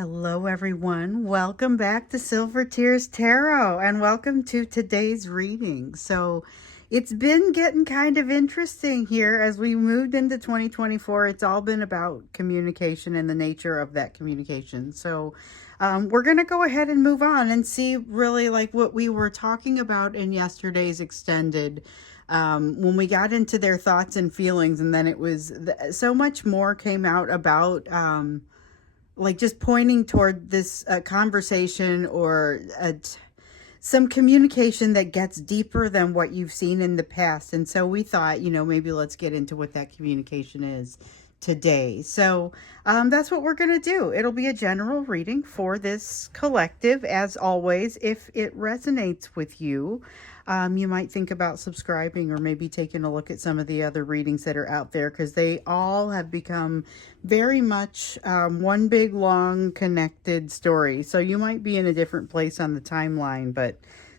Hello, everyone. Welcome back to Silver Tears Tarot and welcome to today's reading. So it's been getting kind of interesting here as we moved into 2024. It's all been about communication and the nature of that communication. So we're going to go ahead and move on and see really like what we were talking about in yesterday's extended when we got into their thoughts and feelings. And then it was so much more came out about like just pointing toward this conversation or some communication that gets deeper than what you've seen in the past. And so we thought, maybe let's get into what that communication is today. So that's what we're going to do. It'll be a general reading for this collective. As always, if it resonates with you, you might think about subscribing or maybe taking a look at some of the other readings that are out there, because they all have become very much one big long connected story. So you might be in a different place on the timeline, but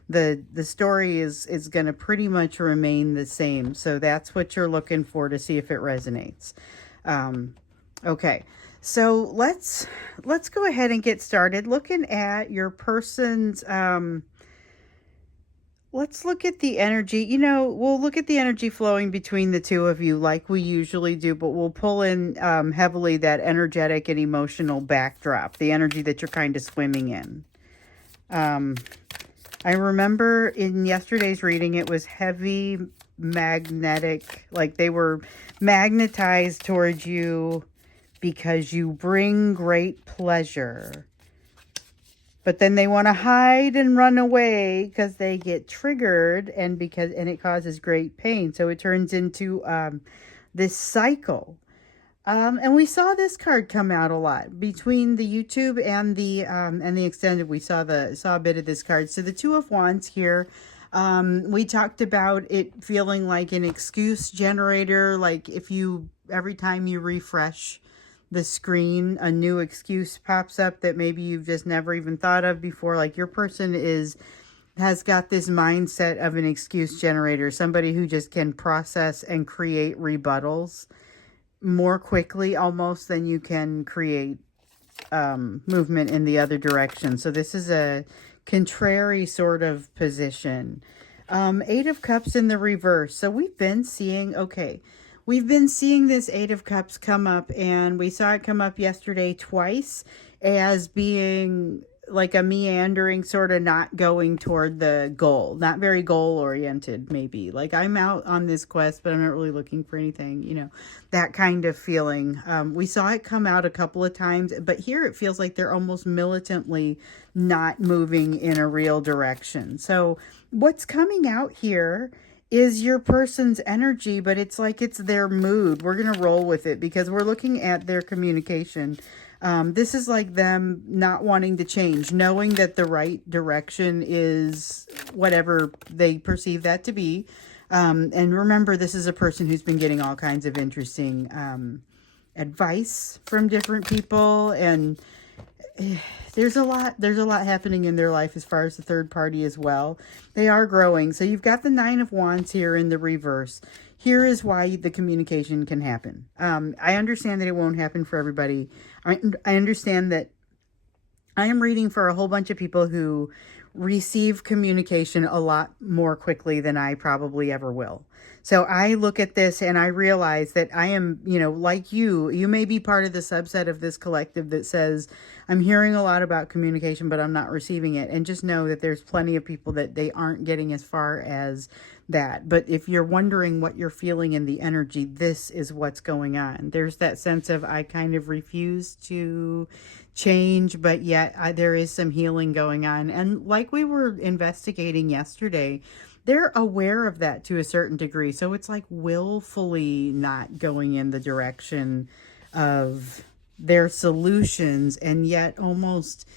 the story is going to pretty much remain the same. So that's what you're looking for to see if it resonates. Okay, so let's go ahead and get started looking at your person's let's look at the energy. We'll look at the energy flowing between the two of you like we usually do, but we'll pull in heavily that energetic and emotional backdrop, the energy that you're kind of swimming in. I remember in yesterday's reading, it was heavy magnetic, like they were magnetized towards you because you bring great pleasure. But then they want to hide and run away because they get triggered and it causes great pain. So it turns into this cycle. And we saw this card come out a lot between the YouTube and the extended. We saw a bit of this card. So the Two of Wands here. We talked about it feeling like an excuse generator. Like every time you refresh the screen, a new excuse pops up that maybe you've just never even thought of before. Like your person has got this mindset of an excuse generator, somebody who just can process and create rebuttals more quickly almost than you can create movement in the other direction. So this is a contrary sort of position. Eight of Cups in the reverse. So we've been seeing this Eight of Cups come up, and we saw it come up yesterday twice as being like a meandering sort of not going toward the goal, not very goal oriented, maybe like I'm out on this quest, but I'm not really looking for anything, that kind of feeling. We saw it come out a couple of times, but here it feels like they're almost militantly not moving in a real direction. So what's coming out here is your person's energy, but it's like it's their mood. We're going to roll with it because we're looking at their communication. This is like them not wanting to change, knowing that the right direction is whatever they perceive that to be. And remember, this is a person who's been getting all kinds of interesting advice from different people, and there's a lot happening in their life as far as the third party as well. They are growing. So you've got the Nine of Wands here in the reverse. Here is why the communication can happen. I understand that it won't happen for everybody. I understand that I am reading for a whole bunch of people who receive communication a lot more quickly than I probably ever will. So I look at this and I realize that I am, like you may be part of the subset of this collective that says, I'm hearing a lot about communication, but I'm not receiving it. And just know that there's plenty of people that they aren't getting as far as that. But if you're wondering what you're feeling in the energy, this is what's going on. There's that sense of, I kind of refuse to change, but yet there is some healing going on. And like we were investigating yesterday, they're aware of that to a certain degree. So it's like willfully not going in the direction of their solutions, and yet almost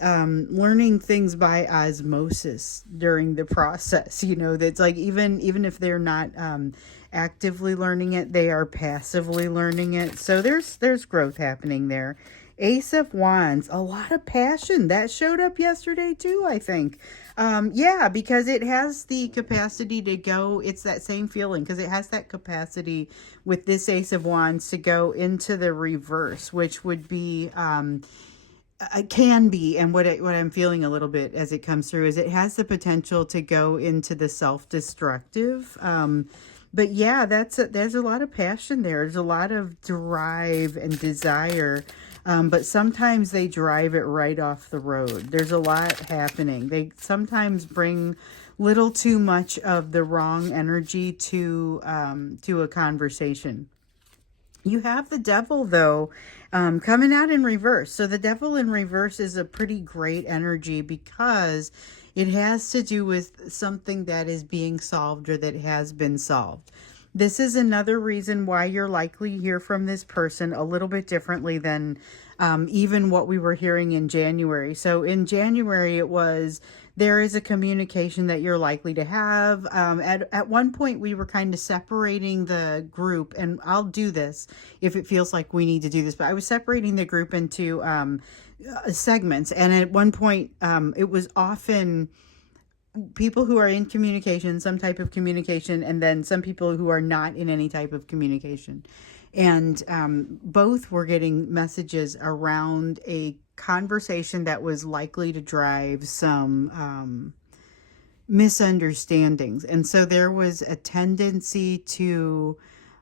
learning things by osmosis during the process. That's like even if they're not actively learning it, they are passively learning it. So there's growth happening there. Ace of Wands, a lot of passion that showed up yesterday too, I think. Yeah, because it has the capacity to go, it's that same feeling, because it has that capacity with this Ace of Wands to go into the reverse, which would be can be, and what I'm feeling a little bit as it comes through is it has the potential to go into the self-destructive. But yeah, there's a lot of passion there. There's a lot of drive and desire. But sometimes they drive it right off the road. There's a lot happening. They sometimes bring little too much of the wrong energy to a conversation. You have the devil, though, coming out in reverse. So the devil in reverse is a pretty great energy because it has to do with something that is being solved or that has been solved. This is another reason why you're likely to hear from this person a little bit differently than even what we were hearing in January. So in January, it was there is a communication that you're likely to have. At one point, we were kind of separating the group, and I'll do this if it feels like we need to do this, but I was separating the group into segments. And at one point, it was often people who are in communication, some type of communication, and then some people who are not in any type of communication. And both were getting messages around a conversation that was likely to drive some misunderstandings. And so there was a tendency to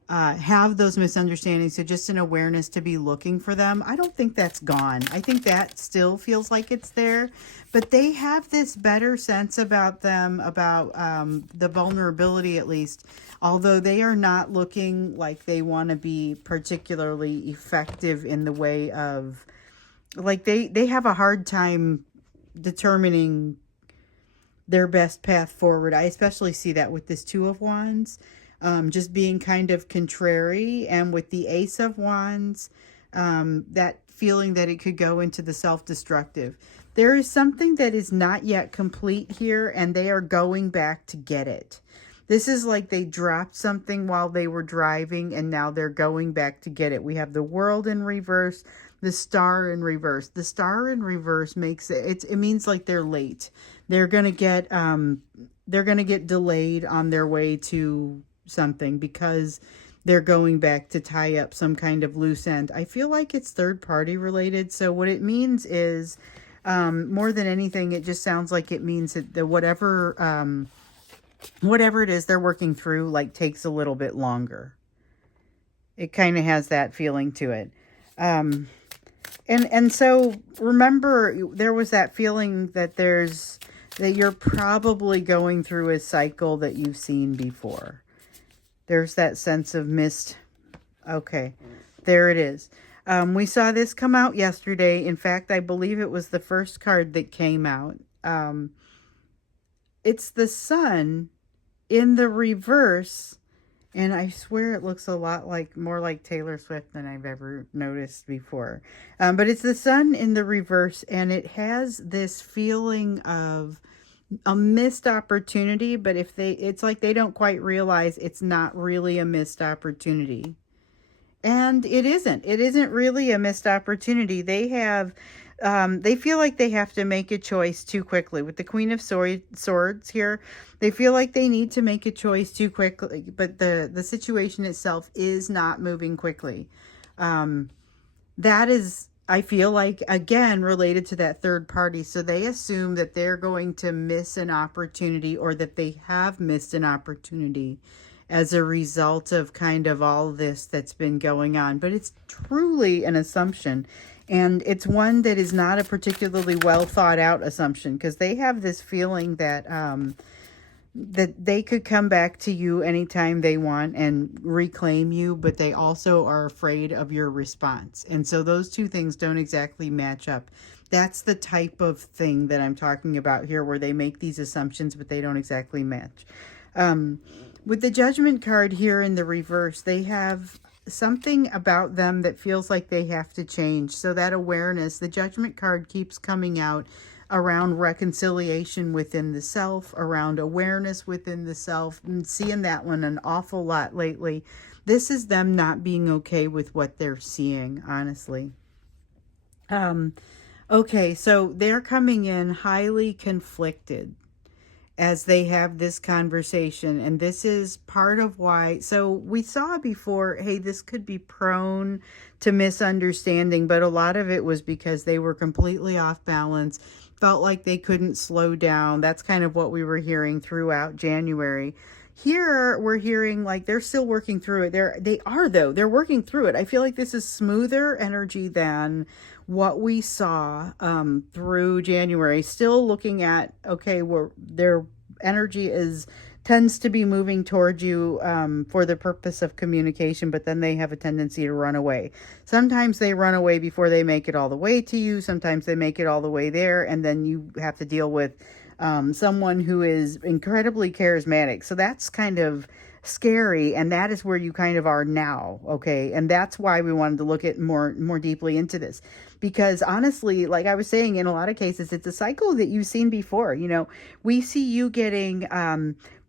have those misunderstandings. So just an awareness to be looking for them. I don't think that's gone. I think that still feels like it's there, but they have this better sense about them, about the vulnerability at least, although they are not looking like they want to be particularly effective in the way of, like they have a hard time determining their best path forward. I especially see that with this Two of Wands. Just being kind of contrary, and with the Ace of Wands, that feeling that it could go into the self-destructive. There is something that is not yet complete here, and they are going back to get it. This is like they dropped something while they were driving, and now they're going back to get it. We have the World in reverse, the Star in reverse. The Star in reverse makes it means like they're late. They're gonna get delayed on their way to something because they're going back to tie up some kind of loose end. I feel like it's third party related. So what it means is, more than anything, it just sounds like it means that the whatever it is they're working through, like, takes a little bit longer. It kind of has that feeling to it. And so remember, there was that feeling that you're probably going through a cycle that you've seen before. There's that sense of missed. Okay, there it is. We saw this come out yesterday. In fact, I believe it was the first card that came out. It's the Sun in the reverse. And I swear it looks a lot more like Taylor Swift than I've ever noticed before. But it's the Sun in the reverse, and it has this feeling of a missed opportunity, but it's like they don't quite realize it's not really a missed opportunity. And it isn't really a missed opportunity. They feel like they have to make a choice too quickly. With the Queen of Swords here, they feel like they need to make a choice too quickly, but the situation itself is not moving quickly. That is, I feel like, again, related to that third party. So they assume that they're going to miss an opportunity, or that they have missed an opportunity as a result of kind of all this that's been going on. But it's truly an assumption. And it's one that is not a particularly well thought out assumption, because they have this feeling that that they could come back to you anytime they want and reclaim you, but they also are afraid of your response. And so those two things don't exactly match up. That's the type of thing that I'm talking about here, where they make these assumptions, but they don't exactly match. With the Judgment card here in the reverse, they have something about them that feels like they have to change. So that awareness, the Judgment card keeps coming out around reconciliation within the self, around awareness within the self. And seeing that one an awful lot lately. This is them not being okay with what they're seeing, honestly. Okay, so they're coming in highly conflicted. as they have this conversation. And this is part of why. So we saw before, hey, this could be prone to misunderstanding, but a lot of it was because they were completely off balance, felt like they couldn't slow down. That's kind of what we were hearing throughout January. Here we're hearing like they're still working through it. They're working through it. I feel like this is smoother energy than what we saw through January. Still looking at, okay, their energy tends to be moving towards you for the purpose of communication, but then they have a tendency to run away. Sometimes they run away before they make it all the way to you. Sometimes they make it all the way there, and then you have to deal with someone who is incredibly charismatic. So that's kind of scary, and that is where you kind of are now, okay? And that's why we wanted to look at more deeply into this, because honestly, like I was saying, in a lot of cases it's a cycle that you've seen before. We see you getting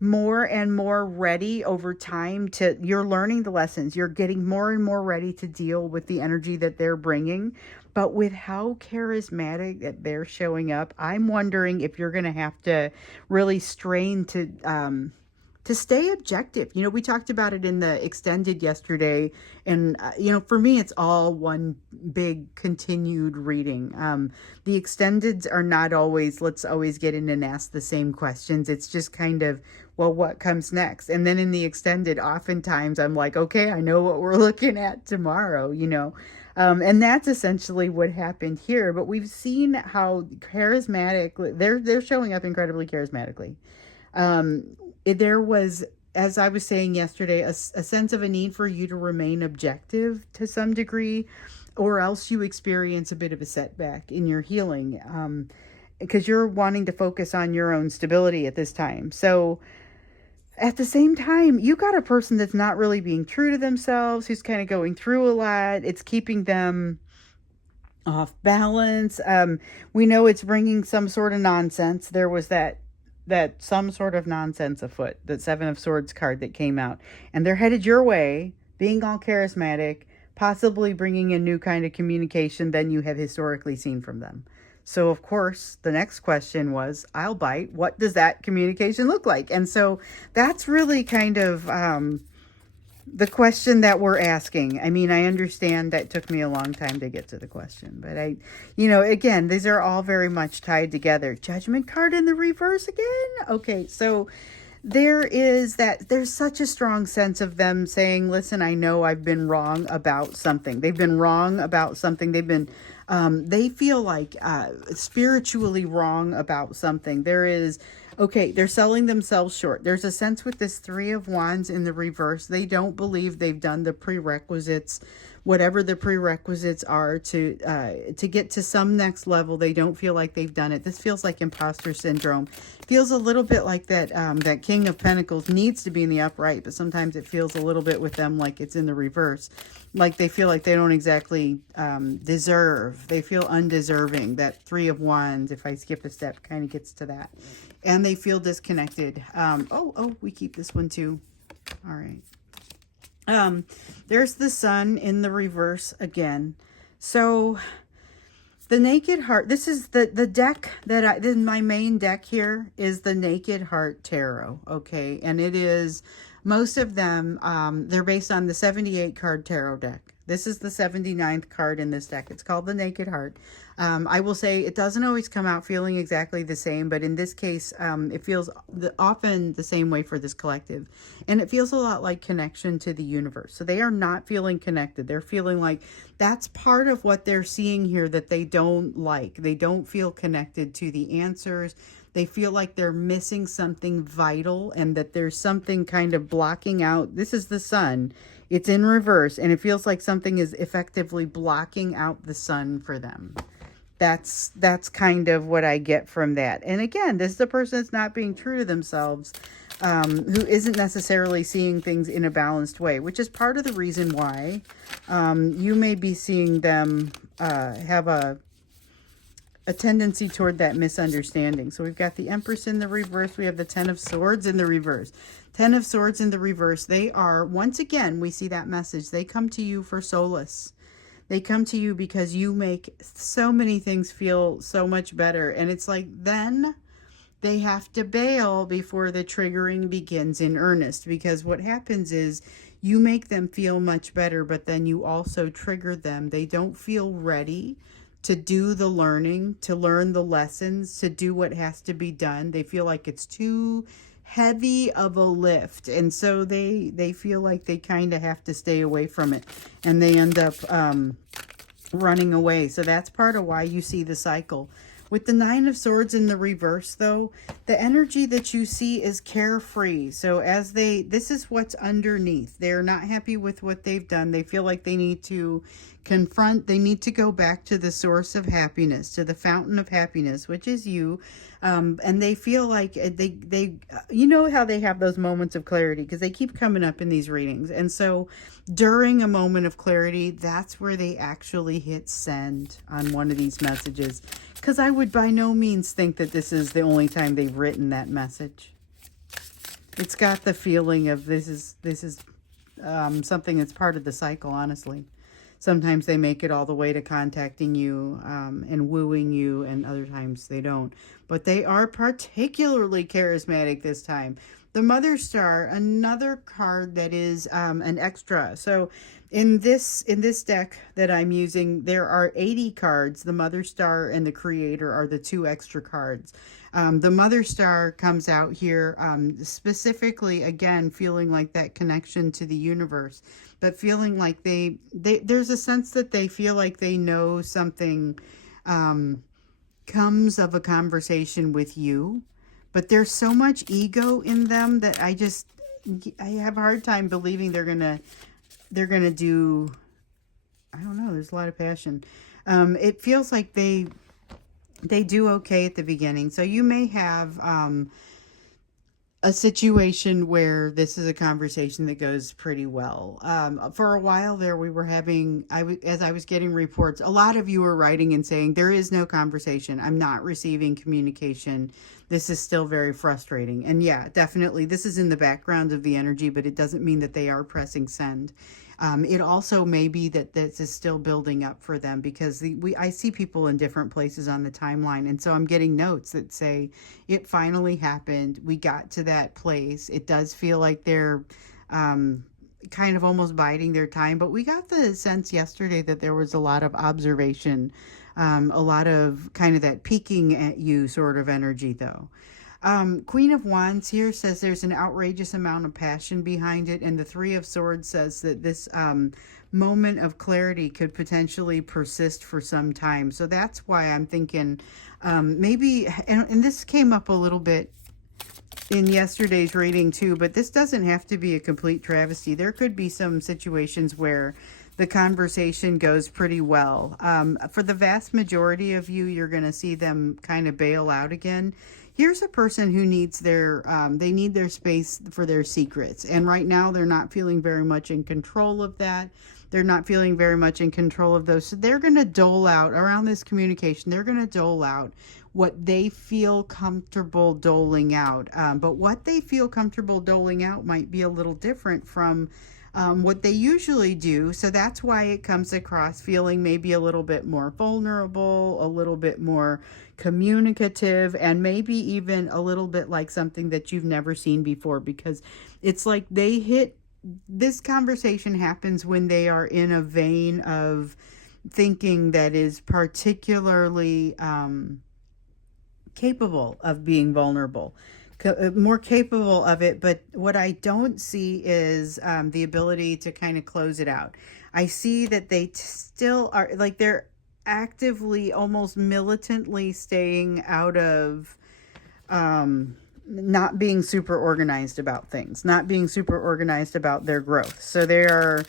more and more ready over time you're learning the lessons, you're getting more and more ready to deal with the energy that they're bringing. But with how charismatic that they're showing up, I'm wondering if you're going to have to really strain to stay objective. We talked about it in the extended yesterday, and for me it's all one big continued reading. The extendeds are not always, let's always get in and ask the same questions. It's just kind of, well, what comes next? And then in the extended, oftentimes I'm like, okay, I know what we're looking at tomorrow, and that's essentially what happened here. But we've seen how charismatic they're showing up incredibly charismatically. There was, as I was saying yesterday, a sense of a need for you to remain objective to some degree, or else you experience a bit of a setback in your healing, because you're wanting to focus on your own stability at this time. So at the same time, you got a person that's not really being true to themselves, who's kind of going through a lot. It's keeping them off balance. We know it's bringing some sort of nonsense. There was that some sort of nonsense afoot, that Seven of Swords card that came out, and they're headed your way, being all charismatic, possibly bringing a new kind of communication than you have historically seen from them. So of course the next question was, I'll bite, what does that communication look like? And so that's really kind of the question that we're asking. I mean, I understand that took me a long time to get to the question, but again, these are all very much tied together. Judgment card in the reverse again. Okay, so there's such a strong sense of them saying, listen, I know I've been wrong about something. They've been wrong about something. They feel like spiritually wrong about something. They're selling themselves short. There's a sense with this Three of Wands in the reverse. They don't believe they've done the prerequisites, whatever the prerequisites are to get to some next level. They don't feel like they've done it. This feels like imposter syndrome. Feels a little bit like that King of Pentacles needs to be in the upright, but sometimes it feels a little bit with them like it's in the reverse. Like they feel like they don't exactly deserve. They feel undeserving. That Three of Wands, if I skip a step, kind of gets to that. And they feel disconnected. We keep this one too. All right. There's the Sun in the reverse again. So the Naked Heart, this is the deck this is my main deck here, is the Naked Heart Tarot. Okay. And it is, most of them, they're based on the 78 card tarot deck. This is the 79th card in this deck. It's called the Naked Heart. I will say it doesn't always come out feeling exactly the same, but in this case, it feels often the same way for this collective. And it feels a lot like connection to the universe. So they are not feeling connected. They're feeling like that's part of what they're seeing here that they don't like. They don't feel connected to the answers. They feel like they're missing something vital, and that there's something kind of blocking out. This is the Sun. It's in reverse, and it feels like something is effectively blocking out the sun for them. That's kind of what I get from that. And again, this is the person that's not being true to themselves, who isn't necessarily seeing things in a balanced way, which is part of the reason why you may be seeing them have a tendency toward that misunderstanding. So we've got the Empress in the reverse. We have the Ten of Swords in the reverse. Ten of Swords in the reverse. They are, once again, we see that message. They come to you for solace. They come to you because you make so many things feel so much better. And it's like then they have to bail before the triggering begins in earnest, because what happens is you make them feel much better, but then you also trigger them. They don't feel ready to do the learning, to learn the lessons, to do what has to be done. They feel like it's too heavy of a lift, and so they feel like they kind of have to stay away from it, and they end up running away. So that's part of why you see the cycle. With the Nine of Swords in the reverse, though, the energy that you see is carefree. So as this is what's underneath. They're not happy with what they've done. They feel like they need to confront, they need to go back to the source of happiness, to the fountain of happiness, which is you. And they feel like they you know how they have those moments of clarity, because they keep coming up in these readings. And so during a moment of clarity, that's where they actually hit send on one of these messages. Because I would by no means think that this is the only time they've written that message. It's got the feeling of this is something that's part of the cycle, honestly. Sometimes they make it all the way to contacting you and wooing you, and other times they don't. But they are particularly charismatic this time. The Mother Star, another card that is an extra. So in this deck that I'm using, there are 80 cards. The Mother Star and the Creator are the two extra cards. The Mother Star comes out here specifically, again, feeling like that connection to the universe, but feeling like there's a sense that they feel like they know something comes of a conversation with you, but there's so much ego in them that I have a hard time believing they're gonna do, I don't know, there's a lot of passion. It feels like they do okay at the beginning. So you may have a situation where this is a conversation that goes pretty well. For a while there, we were having, as I was getting reports, a lot of you were writing and saying, there is no conversation. I'm not receiving communication. This is still very frustrating. And yeah, definitely, this is in the background of the energy, but it doesn't mean that they are pressing send. It also may be that this is still building up for them, because I see people in different places on the timeline, and so I'm getting notes that say it finally happened. We got to that place. It does feel like they're kind of almost biding their time, but we got the sense yesterday that there was a lot of observation, a lot of kind of that peeking at you sort of energy, though. Queen of Wands here says there's an outrageous amount of passion behind it, and the Three of Swords says that this moment of clarity could potentially persist for some time. So that's why I'm thinking maybe, and this came up a little bit in yesterday's reading too, but this doesn't have to be a complete travesty. There could be some situations where the conversation goes pretty well. For the vast majority of you, you're going to see them kind of bail out again. Here's a person who needs they need their space for their secrets. And right now they're not feeling very much in control of that. They're not feeling very much in control of those. So they're going to dole out around this communication. They're going to dole out what they feel comfortable doling out. But what they feel comfortable doling out might be a little different from what they usually do. So that's why it comes across feeling maybe a little bit more vulnerable, a little bit more communicative, and maybe even a little bit like something that you've never seen before, because it's like this conversation happens when they are in a vein of thinking that is particularly capable of being vulnerable, more capable of it. But what I don't see is the ability to kind of close it out. I see that they still are, like, they're actively, almost militantly staying out of not being super organized about things, not being super organized about their growth. So there's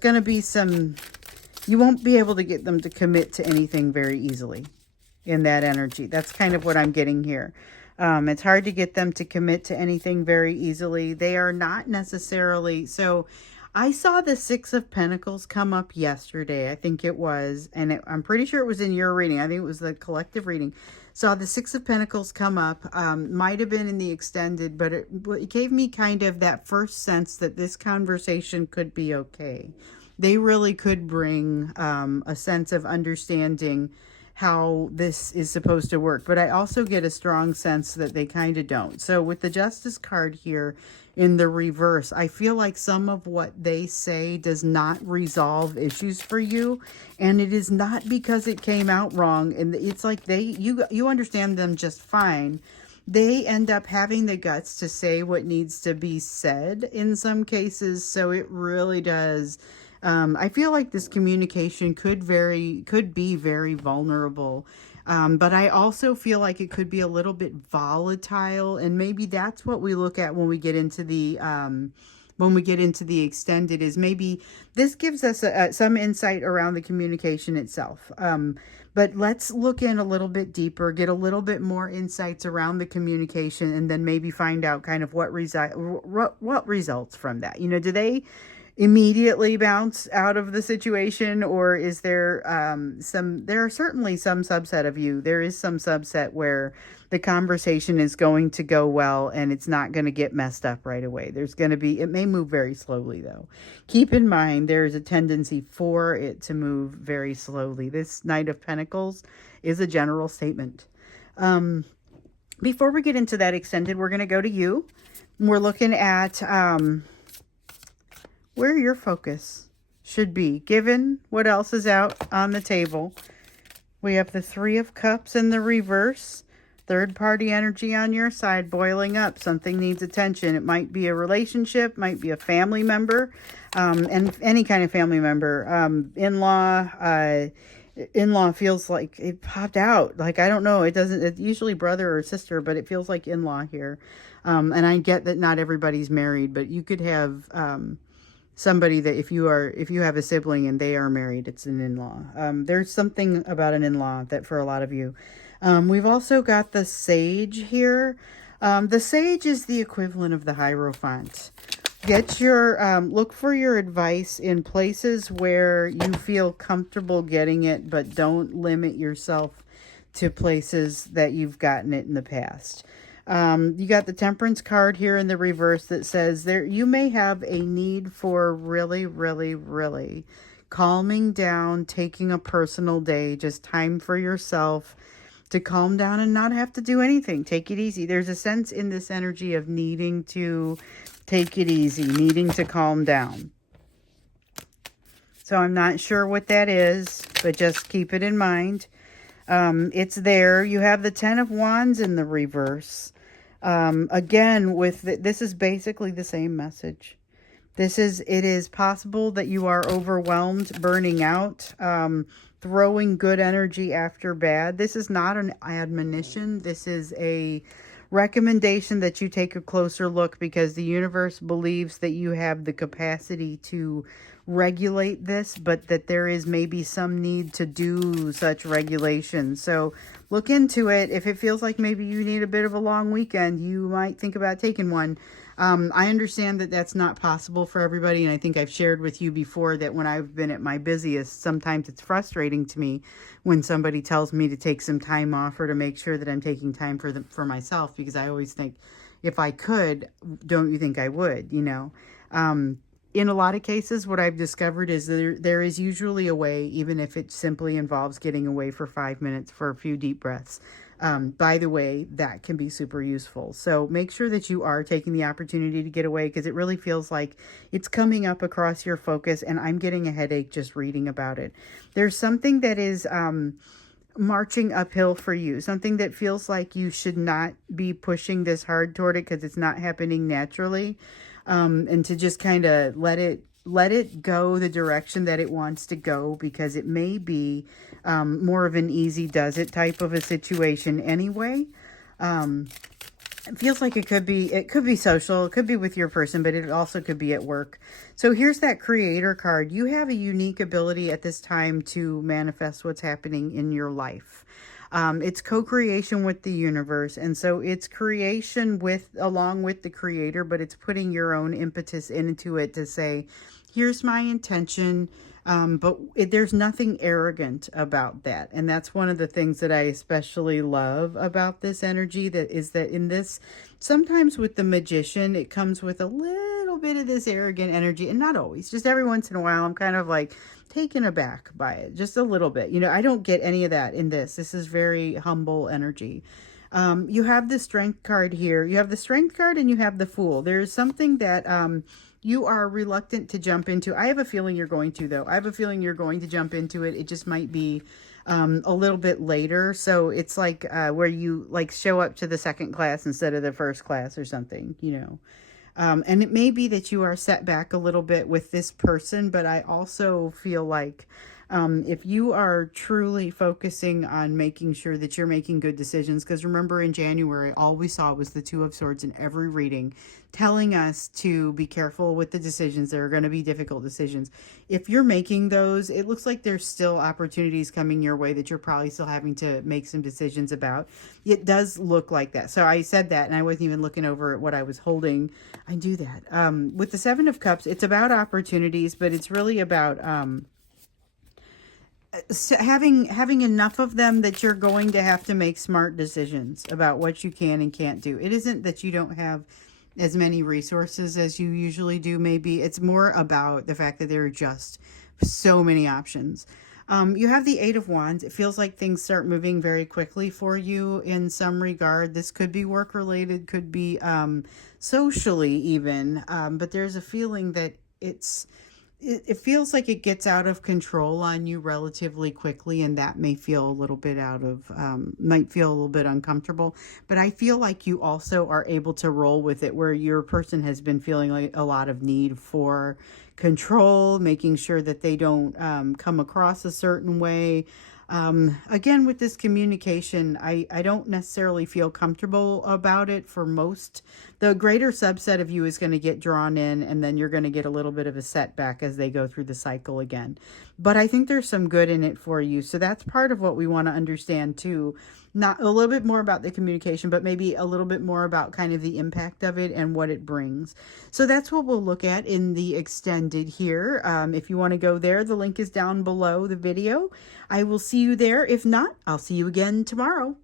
going to be some, you won't be able to get them to commit to anything very easily in that energy. That's kind of what I'm getting here. It's hard to get them to commit to anything very easily. They are not necessarily, so I saw the Six of Pentacles come up yesterday, I think it was, and I'm pretty sure it was in your reading. I think it was the collective reading. Saw the Six of Pentacles come up, might have been in the extended, but it gave me kind of that first sense that this conversation could be okay. They really could bring a sense of understanding how this is supposed to work, but I also get a strong sense that they kind of don't. So with the Justice card here in the reverse, I feel like some of what they say does not resolve issues for you, and it is not because it came out wrong, and it's like you understand them just fine. They end up having the guts to say what needs to be said in some cases, so it really does. I feel like this communication could be very vulnerable, but I also feel like it could be a little bit volatile, and maybe that's what we look at when we get into the extended, is maybe this gives us some insight around the communication itself. But let's look in a little bit deeper, get a little bit more insights around the communication, and then maybe find out kind of what results from that. You know, do they immediately bounce out of the situation, or is there there are certainly some subset of you. There is some subset where the conversation is going to go well and it's not going to get messed up right away. There's going to be, it may move very slowly though. Keep in mind, there is a tendency for it to move very slowly. This Knight of Pentacles is a general statement. Before we get into that extended, we're going to go to you. We're looking at where your focus should be, given what else is out on the table. We have the Three of Cups in the reverse. Third-party energy on your side, boiling up. Something needs attention. It might be a relationship, might be a family member, and any kind of family member. In-law feels like it popped out. Like, I don't know. It's usually brother or sister, but it feels like in-law here. And I get that not everybody's married, but you could have somebody that if you have a sibling and they are married, it's an in-law. There's something about an in-law that for a lot of you. We've also got the Sage here. The Sage is the equivalent of the Hierophant. Get your, look for your advice in places where you feel comfortable getting it, but don't limit yourself to places that you've gotten it in the past. You got the Temperance card here in the reverse that says you may have a need for really, really, really calming down, taking a personal day, just time for yourself to calm down and not have to do anything. Take it easy. There's a sense in this energy of needing to take it easy, needing to calm down. So I'm not sure what that is, but just keep it in mind. It's there. You have the Ten of Wands in the reverse. Again, this is basically the same message. It is possible that you are overwhelmed, burning out, throwing good energy after bad. This is not an admonition. This is a recommendation that you take a closer look, because the universe believes that you have the capacity to regulate this, but that there is maybe some need to do such regulation. So look into it. If it feels like maybe you need a bit of a long weekend, you might think about taking one. I understand that that's not possible for everybody, and I think I've shared with you before that when I've been at my busiest, sometimes it's frustrating to me when somebody tells me to take some time off or to make sure that I'm taking time for myself, because I always think, if I could, don't you think I would, you know? In a lot of cases, what I've discovered is there is usually a way, even if it simply involves getting away for 5 minutes for a few deep breaths. By the way, that can be super useful. So make sure that you are taking the opportunity to get away, because it really feels like it's coming up across your focus, and I'm getting a headache just reading about it. There's something that is marching uphill for you, something that feels like you should not be pushing this hard toward it because it's not happening naturally, and to just kind of let it go the direction that it wants to go, because it may be more of an easy does it type of a situation anyway. It feels like it could be social, it could be with your person, but it also could be at work. So here's that Creator card. You have a unique ability at this time to manifest what's happening in your life. It's co-creation with the universe, and so it's creation along with the Creator, but it's putting your own impetus into it to say, here's my intention, but there's nothing arrogant about that. And that's one of the things that I especially love about this energy, that in this, sometimes with the Magician, it comes with a little bit of this arrogant energy, and not always, just every once in a while, I'm kind of like, taken aback by it just a little bit. You know, I don't get any of that in this. This is very humble energy. You have the Strength card here. You have the Strength card and you have the Fool. There's something that you are reluctant to jump into. I have a feeling you're going to, though. I have a feeling you're going to jump into it. It just might be a little bit later. So it's like where you like show up to the second class instead of the first class or something, you know. And it may be that you are set back a little bit with this person, but I also feel like if you are truly focusing on making sure that you're making good decisions, because remember in January, all we saw was the Two of Swords in every reading, telling us to be careful with the decisions. There are going to be difficult decisions. If you're making those, it looks like there's still opportunities coming your way that you're probably still having to make some decisions about. It does look like that. So I said that, and I wasn't even looking over at what I was holding. I do that. With the Seven of Cups, it's about opportunities, but it's really about having enough of them that you're going to have to make smart decisions about what you can and can't do. It isn't that you don't have as many resources as you usually do. Maybe it's more about the fact that there are just so many options. You have the Eight of Wands. It feels like things start moving very quickly for you in some regard. This could be work related, could be socially even, but there's a feeling that it feels like it gets out of control on you relatively quickly, and that may feel a little bit might feel a little bit uncomfortable. But I feel like you also are able to roll with it, where your person has been feeling like a lot of need for control, making sure that they don't come across a certain way. Again, with this communication, I don't necessarily feel comfortable about it for most. The greater subset of you is going to get drawn in, and then you're going to get a little bit of a setback as they go through the cycle again. But I think there's some good in it for you. So that's part of what we want to understand too. Not a little bit more about the communication, but maybe a little bit more about kind of the impact of it and what it brings. So that's what we'll look at in the extended here. If you want to go there, the link is down below the video. I will see you there. If not, I'll see you again tomorrow.